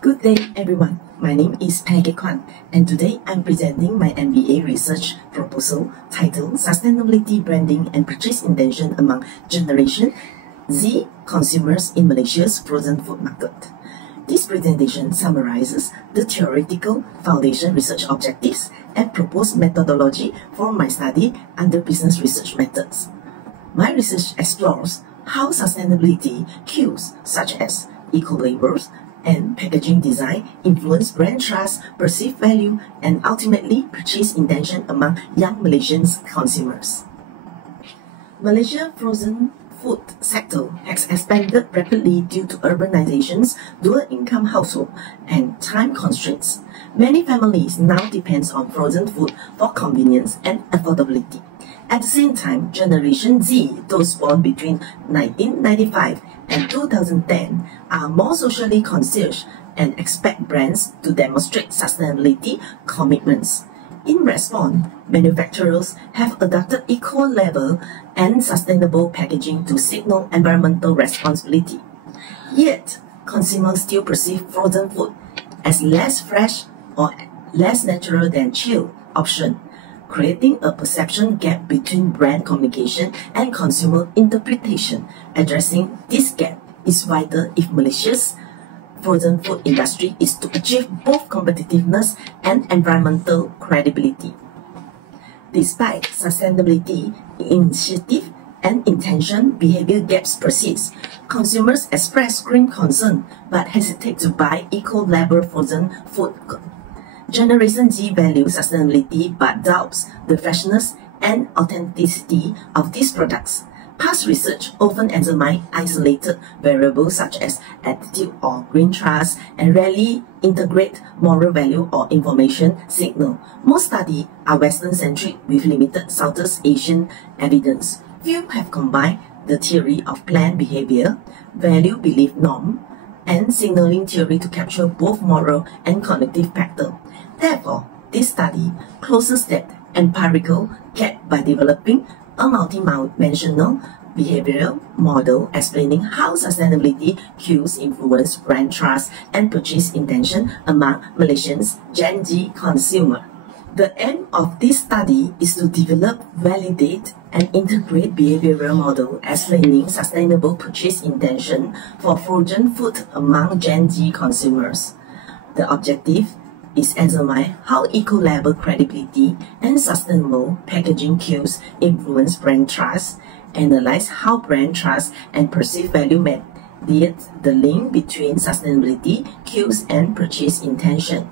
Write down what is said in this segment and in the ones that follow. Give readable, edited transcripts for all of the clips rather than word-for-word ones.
Good day, everyone. My name is Peggy Kwan, and today I'm presenting my MBA research proposal titled Sustainability Branding and Purchase Intention Among Generation Z Consumers in Malaysia's Frozen Food Market. This presentation summarizes the theoretical foundation research objectives and proposed methodology for my study under business research methods. My research explores how sustainability cues such as eco-labels and packaging design influence brand trust, perceived value, and ultimately purchase intention among young Malaysian consumers. Malaysia's frozen food sector has expanded rapidly due to urbanization's dual-income household and time constraints. Many families now depend on frozen food for convenience and affordability. At the same time, Generation Z, those born between 1995 and 2010, are more socially conscious and expect brands to demonstrate sustainability commitments. In response, manufacturers have adopted eco-label and sustainable packaging to signal environmental responsibility. Yet, consumers still perceive frozen food as less fresh or less natural than chilled option, creating a perception gap between brand communication and consumer interpretation. Addressing this gap is vital if Malaysia's frozen food industry is to achieve both competitiveness and environmental credibility. Despite sustainability initiative and intention, behavior gaps persist. Consumers express green concern but hesitate to buy eco-label frozen food. Generation Z values sustainability but doubts the freshness and authenticity of these products. Past research often examines isolated variables such as attitude or green trust and rarely integrate moral value or information signal. Most studies are Western-centric with limited Southeast Asian evidence. Few have combined the theory of planned behavior, value belief norm, and signaling theory to capture both moral and cognitive factors. Therefore, this study closes that empirical gap by developing a multidimensional behavioral model explaining how sustainability cues influence brand trust and purchase intention among Malaysians Gen Z consumers. The aim of this study is to develop, validate, and integrate behavioral model explaining sustainable purchase intention for frozen food among Gen Z consumers. The objective is examine how eco-label credibility and sustainable packaging cues influence brand trust, analyze how brand trust and perceived value mediate the link between sustainability cues and purchase intention.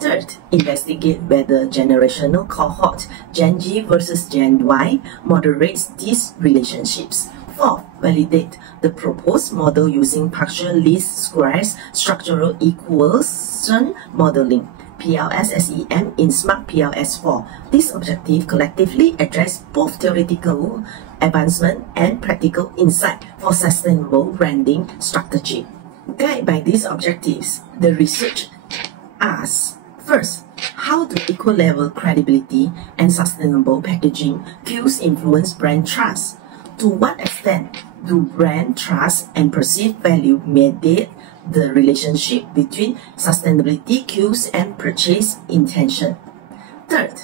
Third, investigate whether generational cohort Gen Z versus Gen Y moderates these relationships. Fourth, validate the proposed model using partial least squares structural equation modeling PLS-SEM in Smart PLS4. This objective collectively address both theoretical advancement and practical insight for sustainable branding strategy. Guided by these objectives, the research asks, first, how do eco-label credibility and sustainable packaging cues influence brand trust? To what extent do brand trust and perceived value mediate the relationship between sustainability cues and purchase intention? Third,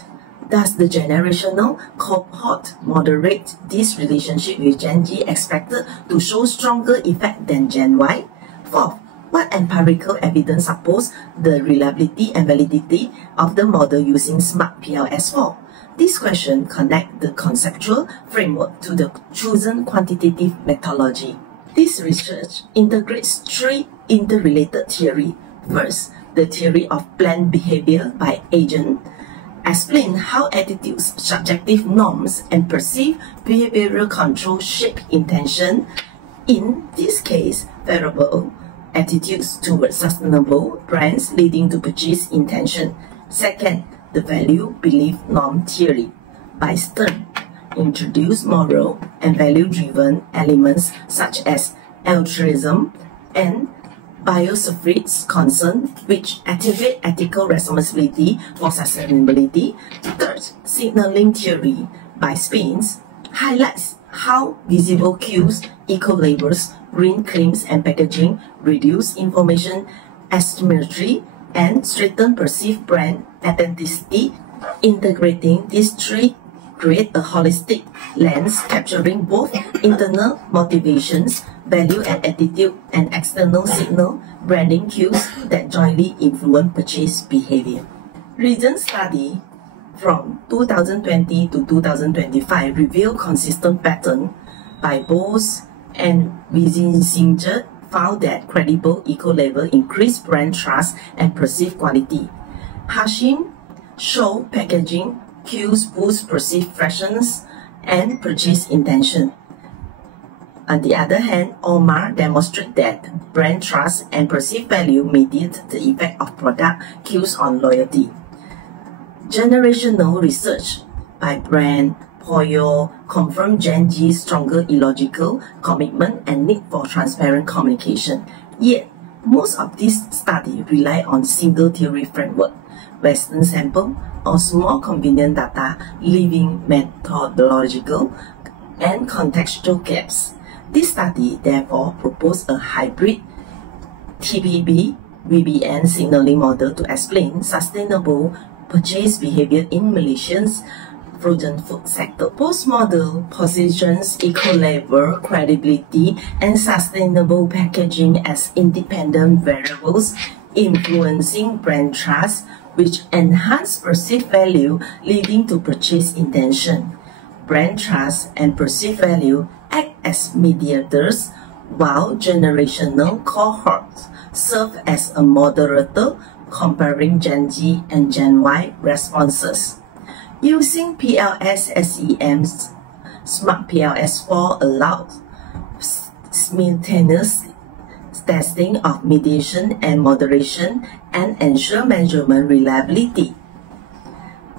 does the generational cohort moderate this relationship with Gen Z expected to show stronger effect than Gen Y? Fourth, what empirical evidence supports the reliability and validity of the model using Smart PLS4? This question connects the conceptual framework to the chosen quantitative methodology. This research integrates three interrelated theories. First, the theory of planned behavior by agent explains how attitudes, subjective norms, and perceived behavioral control shape intention. In this case, favorable attitudes towards sustainable brands leading to purchase intention. Second, the value belief norm theory by Stern introduce moral and value-driven elements such as altruism and biosphere's concern, which activate ethical responsibility for sustainability. Third, signaling theory by Spence highlights how visible cues, eco-labels, green claims, and packaging reduce information asymmetry, and strengthen perceived brand authenticity. Integrating these three create a holistic lens capturing both internal motivations, value and attitude, and external signal branding cues that jointly influence purchase behavior. Recent study from 2020 to 2025 revealed consistent pattern by Bose and Wiesensinger found that credible eco-label increased brand trust and perceived quality. Hashim showed packaging cues boost perceived freshness and purchase intention. On the other hand, Omar demonstrated that brand trust and perceived value mediate the effect of product cues on loyalty. Generational research by Brand Poyo confirmed Gen Z's stronger illogical commitment and need for transparent communication. Yet, most of these studies rely on single theory framework, Western sample, or small convenient data, leaving methodological and contextual gaps. This study therefore proposed a hybrid TPB VBN signaling model to explain sustainable purchase behavior in Malaysia's frozen food sector. Both model positions eco-label, credibility, and sustainable packaging as independent variables influencing brand trust, which enhance perceived value leading to purchase intention. Brand trust and perceived value act as mediators, while generational cohorts serve as a moderator comparing Gen Z and Gen Y responses. Using PLS-SEM's Smart PLS4 allows simultaneous testing of mediation and moderation and ensure measurement reliability.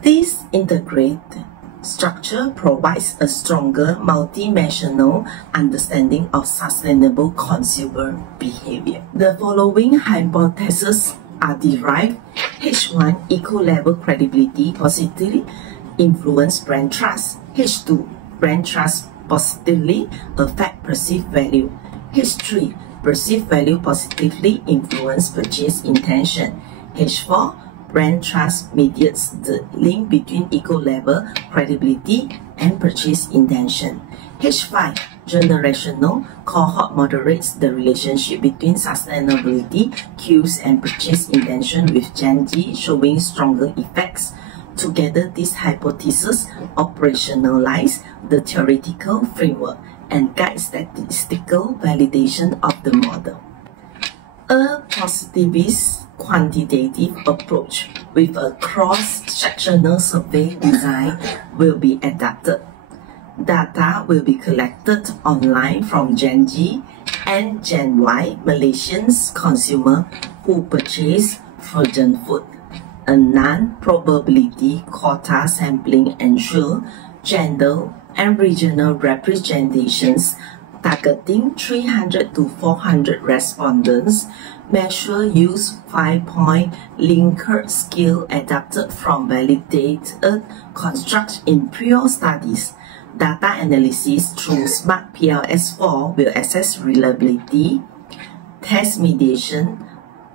This integrated structure provides a stronger multidimensional understanding of sustainable consumer behavior. The following hypotheses are derived. H1, eco-label credibility positively influence brand trust. H2, brand trust positively affect perceived value. H3, perceived value positively influence purchase intention. H4, brand trust mediates the link between eco-label credibility and purchase intention. H5, generational cohort moderates the relationship between sustainability cues and purchase intention, with Gen Z showing stronger effects. Together, these hypotheses operationalize the theoretical framework and guide statistical validation of the model. A positivist quantitative approach with a cross-sectional survey design will be adapted. Data will be collected online from Gen Z and Gen Y Malaysians consumers who purchase frozen food. A non-probability quota sampling ensures gender and regional representations targeting 300 to 400 respondents. Measure use 5-point Likert scale adapted from validated constructs in prior studies. Data analysis through Smart PLS4 will assess reliability, test mediation,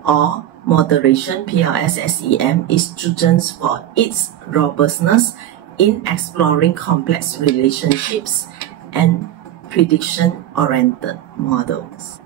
or moderation. PLS-SEM is chosen for its robustness in exploring complex relationships and prediction-oriented models.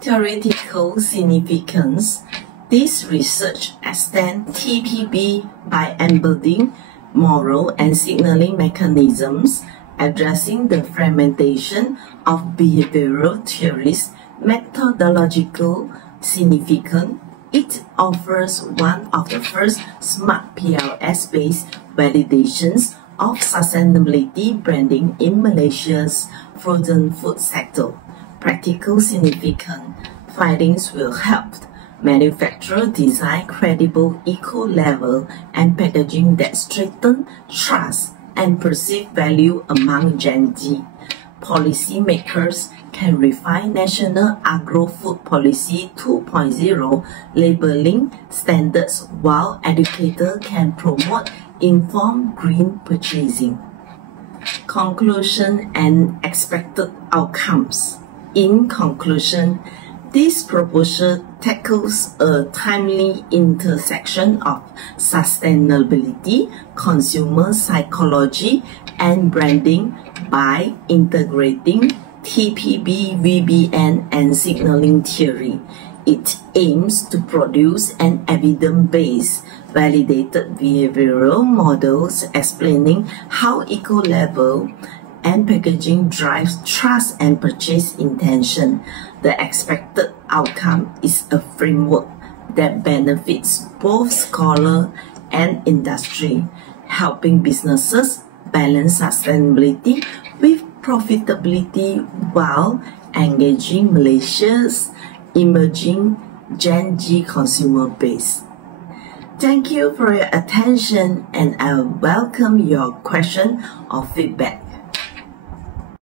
Theoretical significance. This research extends TPB by embedding moral and signaling mechanisms, addressing the fragmentation of behavioral theories. Methodological significance. It offers one of the first smart PLS-based validations of sustainability branding in Malaysia's frozen food sector. Practical significance. Findings will help manufacturers design credible eco-label and packaging that strengthen trust and perceived value among Gen Z. Policymakers can refine National Agro-Food Policy 2.0 labeling standards, while educators can promote informed green purchasing. Conclusion and expected outcomes. In conclusion, This proposal tackles a timely intersection of sustainability, consumer psychology, and branding by integrating TPB, VBN, and signaling theory. It aims to produce an evidence-based, validated behavioral models explaining how eco-label and packaging drives trust and purchase intention. The expected outcome is a framework that benefits both scholar and industry, helping businesses balance sustainability with profitability while engaging Malaysia's emerging Gen Z consumer base. Thank you for your attention, and I welcome your question or feedback.